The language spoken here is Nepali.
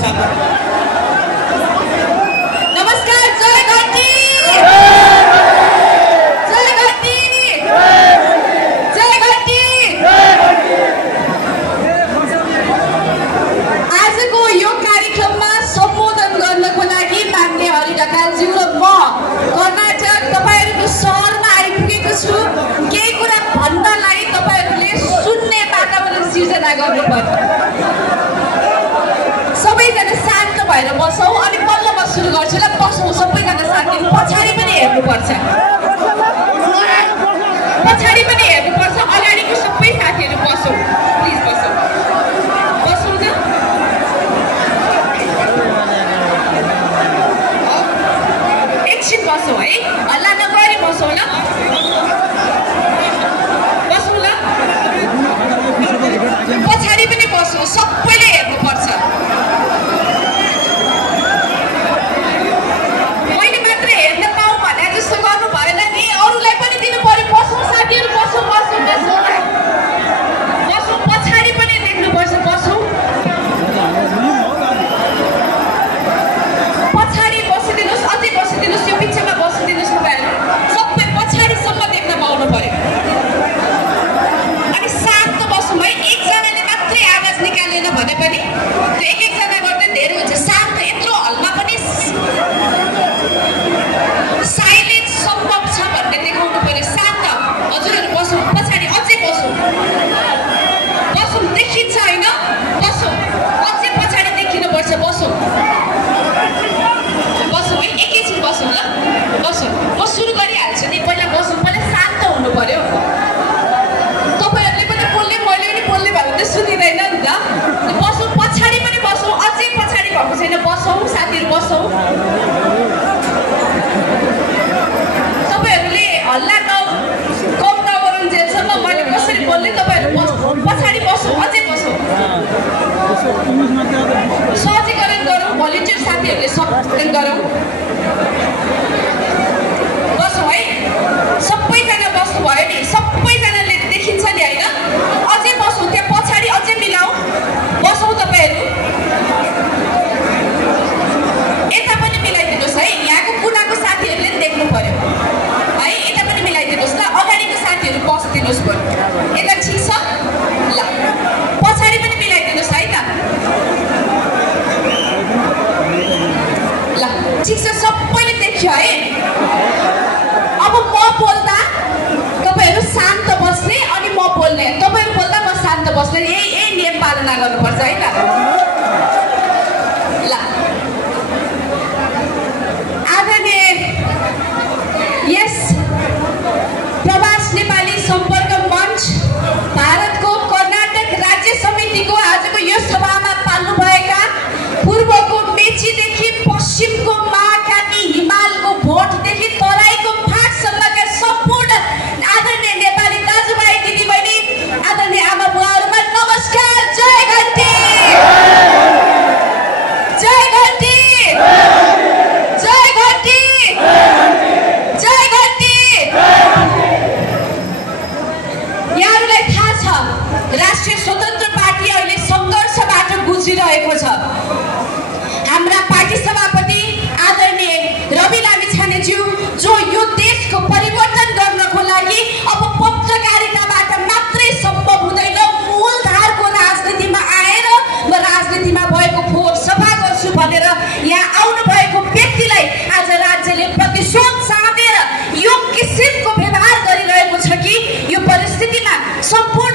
सामने। नमस्कार, जय घटी, जय घटी, जय घटी। आजको यो कार्यक्रममा सम्बोधन गर्नको लागि मान्य हरि ढकालज्यू र म कर्नाटक तपाईहरुको शहरमा आइपुगेको छु। केही कुरा भन्नलाई तपाईहरुले सुन्ने वातावरण सिर्जना गर्नुपर्छ। सबैजना शान्त भएर बसौँ अनि बल्ल म सुरु गर्छु ल। बसौँ सबैजना शान्ति। पछाडि पनि हेर्नुपर्छ, पछाडि पनि हेर्नुपर्छ। अगाडिको सबै साथीहरु बसौँ, प्लिज बसौँ, बसौँ न। एकछिन बसौँ है, हल्ला नगरी बसौँ ल, बसौँ ल। पछाडि पनि बसौँ, सबैले हेर्नुपर्छ। मैले मात्र हेर्न पाऊँ भने जस्तो गर्नु भएन नि, अरूलाई पनि दिनु पर्यो। बसौँ साथीहरु, बसौँ बसौँ बसौँ बसौँ। पछाडि पनि देख्नुपर्छ, बसौँ। पछाडि बसिदिनुहोस्, अझै बसिदिनुहोस्, यो पिछेमा बसिदिनुहोस्। तपाईँहरू सबै पछाडिसम्म देख्न पाउनु पर्यो। अनि शान्त बसौँ है। एकजनाले मात्रै आवाज निकालेन भने पनि त्यो एक-एकजना गर्दा धेरै हुन्छ। शान्त, यत्रो हलमा पनि साइलेन्स सम्भव छ भन्ने देखाउनु पर्यो। शान्त। हजुरहरू बसौँ, पछाडि अझै बसौँ, बसौँ। देखिन्छ होइन? बसौँ, अझै पछाडि देखिनुपर्छ। बसौँ, बसौँ है, एकैछिन बसौँ ल, बसौँ। म सुरु गरिहाल्छु नि, पहिला बसौँ। पहिला शान्त हुनु पर्यो। तपाईँहरूले पनि बोल्ने, मैले पनि बोल्ने भयो भने सुनिँदैन नि त। बसौँ, पछाडि पनि बसौँ, अझै पछाडि भएको छैन। बसौँ साथीहरू, बसौँ। तपाईँहरूले हल्ला कम नगरुन्जेलसम्म मैले कसरी बोल्ने, तपाईँहरू बसौँ, पछाडि बसौँ, अझै बसौँ। सहजीकरण गरौँ, भलिन्टियर साथीहरूले सहजीकरण गरौँ। बसौँ है, सबैजना बस्नुभयो नि, सबैजनाले देखिन्छ नि होइन? अझै बसौँ, त्यहाँ पछाडि अझै मिलाऊ। बसौँ तपाईँहरू, यता पनि मिलाइदिनुहोस् है। यहाँको कुनाको साथीहरूले पनि देख्नु पर्यो है। यता पनि मिलाइदिनुहोस् ल, अगाडिको साथीहरू बसिदिनुहोस् पर्यो। यता ठिक छ ल, पछाडि पनि मिलाइदिनुहोस् है त ल। ठिक छ, सबैले देख्यो है। अब म बोल्दा तपाईँहरू शान्त बस्ने, अनि म बोल्ने। तपाईँहरू बोल्दा म शान्त बस्ने। यही नियम पालना गर्नुपर्छ है त ल। आदरणीय यस प्रवास नेपाली सम्पर्क मञ्च भारतको कर्नाटक राज्य समितिको आजको यो सभामा पाल्नुभएका पूर्वको मेचीदेखि पश्चिमको महाकाली, हिमालको भोटदेखि तराईको फाटसम्मका सम्पूर्ण आदरणीय नेपाली दाजुभाइ दिदीबहिनी, आदरणीय आमा बुवाहरूमा नमस्कार। जय घन्टी, जय घन्टी, जय घन्टी, जय घन्टी। यहाँहरूलाई थाहा छ, राष्ट्रिय स्वतन्त्र पार्टी अहिले सङ्घर्षबाट गुज्रिरहेको छ। हाम्रा पार्टी सभापति आदरणीय रवि लामिछानेज्यू, जो यो देशको परिवर्तन गर्नको लागि अब पत्रकारिताबाट मात्रै सम्भव हुँदैन, मूलधारको राजनीतिमा आएर म राजनीतिमा भएको फोहोर सफा गर्छु भनेर यहाँ आउनु भएको व्यक्तिलाई आज राज्यले प्रतिशोध साँधेर यो किसिमको व्यवहार गरिरहेको छ कि यो परिस्थितिमा सम्पूर्ण